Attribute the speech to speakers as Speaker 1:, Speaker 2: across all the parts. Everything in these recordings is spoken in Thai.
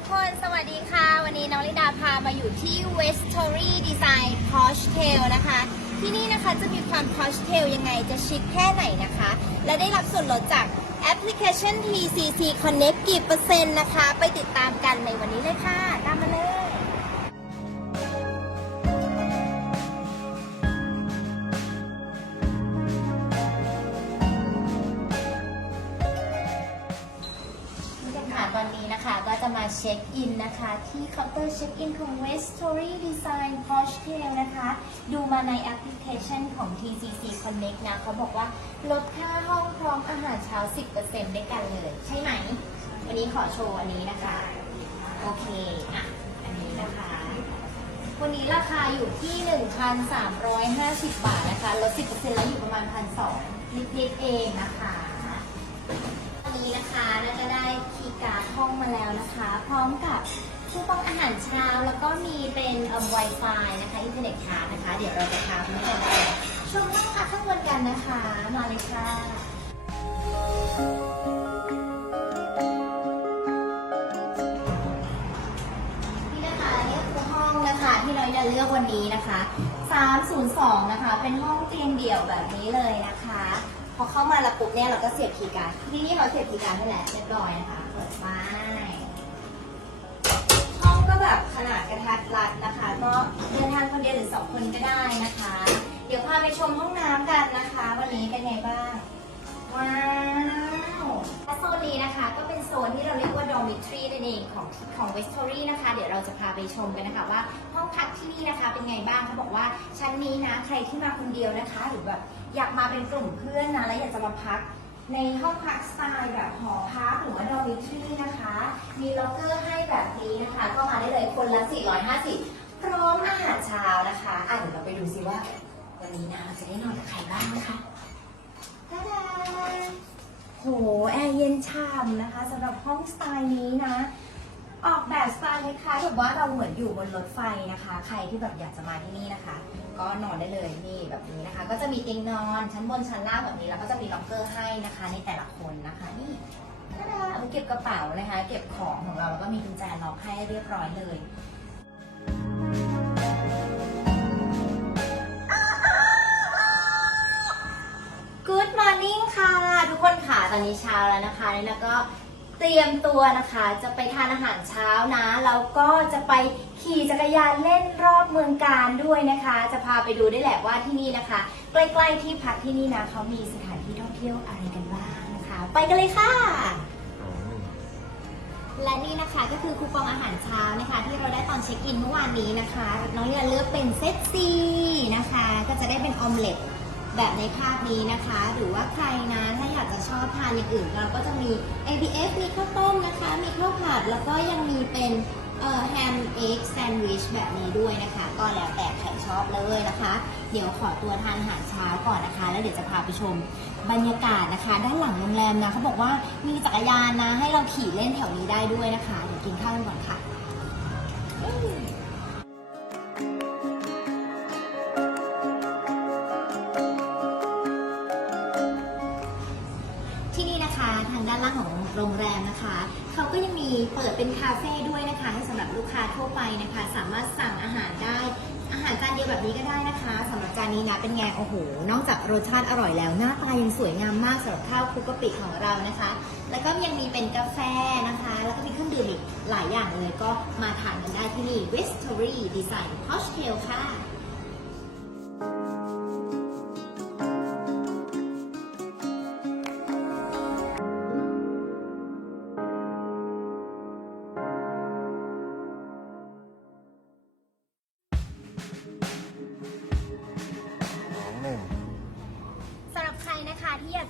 Speaker 1: ทุกคน สวัสดีค่ะ วันนี้น้องลิดาพามาอยู่ที่ Westory Design Posh Tail นะคะ ที่นี่นะคะจะมีความ Posh Tail ยังไงจะชิคแค่ไหนนะคะ และได้รับส่วนลดจากแอปพลิเคชัน TCC Connect กี่เปอร์เซ็นต์นะคะ ไปติดตามกันในวันนี้เลยค่ะ ตามมาเลย ค่ะตอนนี้นะคะก็จะมาเช็คอินนะคะ ที่เคาน์เตอร์เช็คอินของ Westory Design Posh Tail นะคะ ดูมาในแอปพลิเคชันของ TCC Connect นะเขาบอกว่าลดค่าห้องพร้อมอาหารเช้า 10%ด้วยกันเลย ใช่ไหม วันนี้ขอโชว์อันนี้นะคะ โอเค อะ อันนี้นะคะ วันนี้ราคาอยู่ที่ 1,350 บาทนะคะลด10%แล้วอยู่ประมาณ 1,200นิดๆเองนะคะ นี้นะคะน่าจะได้คีย์การ์ดห้องมาแล้วนะคะ พร้อมกับคูปองอาหารเช้าแล้วก็มีเป็นเอ่อ Wi-Fi นะคะอินเทอร์เน็ตคาร์นะคะ เดี๋ยวเราจะพาคุณผู้ชมไปชมห้องพักข้างบนกันนะคะ มาเลยค่ะ นี่นะคะนี่คือห้องนะคะที่เราจะเลือกวันนี้นะคะ 302 นะคะ เป็นห้องเตียงเดี่ยวแบบนี้เลยนะคะ อเข้ามาแล้วปุ๊บเนี่ยเราก็เสียบคีย์การ์ดที่นี่เราเสียบคีย์การ์ดให้แหละเรียบร้อยนะคะเปิดไม้ห้องก็แบบขนาดกระทัดรัดนะคะ ก็เดินทางคนเดียวหรือสองคนก็ได้นะคะ เดี๋ยวพาไปชมห้องน้ำกันนะคะ วันนี้เป็นไงบ้าง ว้าวและโซนนี้นะคะก็เป็นโซนที่เราเรียกว่า dormitory นั่นเองของของ Westory นะคะ เดี๋ยวเราจะพาไปชมกันนะคะว่าห้องพักที่นี่นะคะเป็นไงบ้างเขาบอกว่าชั้นนี้นะใครที่มาคนเดียวนะคะหรือแบบ อยากมาเป็นกลุ่มเพื่อนนะแล้วอยากจะมาพัก ในห้องพักสไตล์แบบหอพักหรือว่า dormitory นะคะ มีล็อกเกอร์ให้แบบนี้นะคะ ก็มาได้เลยคนละ 450 พร้อมอาหารเช้านะคะอะเดี๋ยวเราไปดูซิว่า วันนี้นะเราจะได้นอนกับใครบ้างนะคะตาดาโหแอร์เย็นฉ่ำนะคะสำหรับห้องสไตล์นี้นะ ออกแบบสไตล์คล้ายๆแบบว่าเราเหมือนอยู่บนรถไฟนะคะ ใครที่แบบอยากจะมาที่นี่นะคะ ก็นอนได้เลยนี่แบบนี้นะคะ ก็จะมีเตียงนอนชั้นบนชั้นล่างแบบนี้แล้วก็จะมีล็อกเกอร์ให้นะคะในแต่ละคนนะคะนี่ตาดาเอาไว้เก็บกระเป๋านะคะ เก็บของของเราแล้วก็มีกุญแจล็อกให้เรียบร้อยเลย Good morning ค่ะ ทุกคนค่ะตอนนี้เช้าแล้วนะคะแล้วก็ เตรียมตัวนะคะจะไปทานอาหารเช้านะ แล้วก็จะไปขี่จักรยานเล่นรอบเมืองการด้วยนะคะ จะพาไปดูได้แหละว่าที่นี่นะคะ ใกล้ๆที่พักที่นี่นะเขามีสถานที่ท่องเที่ยวอะไรกันบ้างนะคะ ไปกันเลยค่ะ และนี่นะคะก็คือคูปองอาหารเช้านะคะ ที่เราได้ตอนเช็คอินเมื่อวานนี้นะคะ น้องอย่าเลือกเป็นเซตซีนะคะ ก็จะได้เป็นออมเล็ต แบบในภาพนี้นะคะ หรือว่าใครนะถ้าอยากจะชอบทานอย่างอื่น เราก็จะมี ABF มีข้าวต้มนะคะ มีข้าวผัดแล้วก็ยังมีเป็นแฮมเอ็กแซนด์วิชแบบนี้ด้วยนะคะ ก็แล้วแต่ใครชอบเลยนะคะ เดี๋ยวขอตัวทานอาหารเช้าก่อนนะคะ แล้วเดี๋ยวจะพาไปชมบรรยากาศนะคะ ด้านหลังโรงแรมนะเขาบอกว่ามีจักรยานนะ ให้เราขี่เล่นแถวนี้ได้ด้วยนะคะ เดี๋ยวกินข้าวกันก่อนค่ะ โรงแรมนะคะ เขาก็ยังมีเปิดเป็นคาเฟ่ด้วยนะคะ ให้สำหรับลูกค้าทั่วไปนะคะ สามารถสั่งอาหารได้ อาหารจานเดียวแบบนี้ก็ได้นะคะสำหรับจานนี้นะเป็นไงโอ้โห นอกจากรสชาติอร่อยแล้ว หน้าตายังสวยงามมากสำหรับข้าวคลุกกะปิของเรานะคะ แล้วก็ยังมีเป็นกาแฟนะคะ แล้วก็มีเครื่องดื่มอีกหลายอย่างเลยก็มาทานกันได้ที่นี่ Westory Design Posh Tail ค่ะ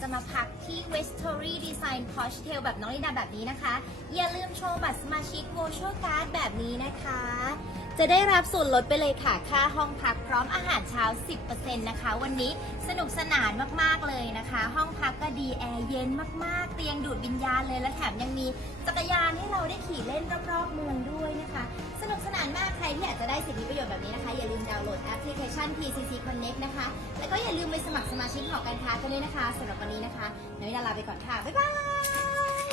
Speaker 1: จะมาพักที่ Westory Design Posh Tail แบบน้องลิดาแบบนี้นะคะ อย่าลืมโชว์บัตรสมาชิก v o c h u a l Card แบบนี้นะคะ จะได้รับส่วนลดไปเลยค่ะ ค่าห้องพักพร้อมอาหารเช้า 10%นะคะ วันนี้สนุกสนานมากๆเลยนะคะ ห้องพักก็ดีแอร์เย็นมากๆ เตียงดูดวิญญาณเลย และแถมยังมีจักรยานให้เราได้ขี่เล่นรอบๆเมืองด้วยนะคะ สนุกสนานมากใครที่อยากจะได้สิทธิประโยชน์แบบนี้นะคะ อย่าลืมดาวน์โหลดแอปพลิเคชัน PCC Connect นะคะ แล้วก็อย่าลืมไปสมัครสมาชิกหอการค้ากันด้วยนะคะสำหรับวันนี้นะคะน้อยดาลาไปก่อนค่ะบ๊ายบาย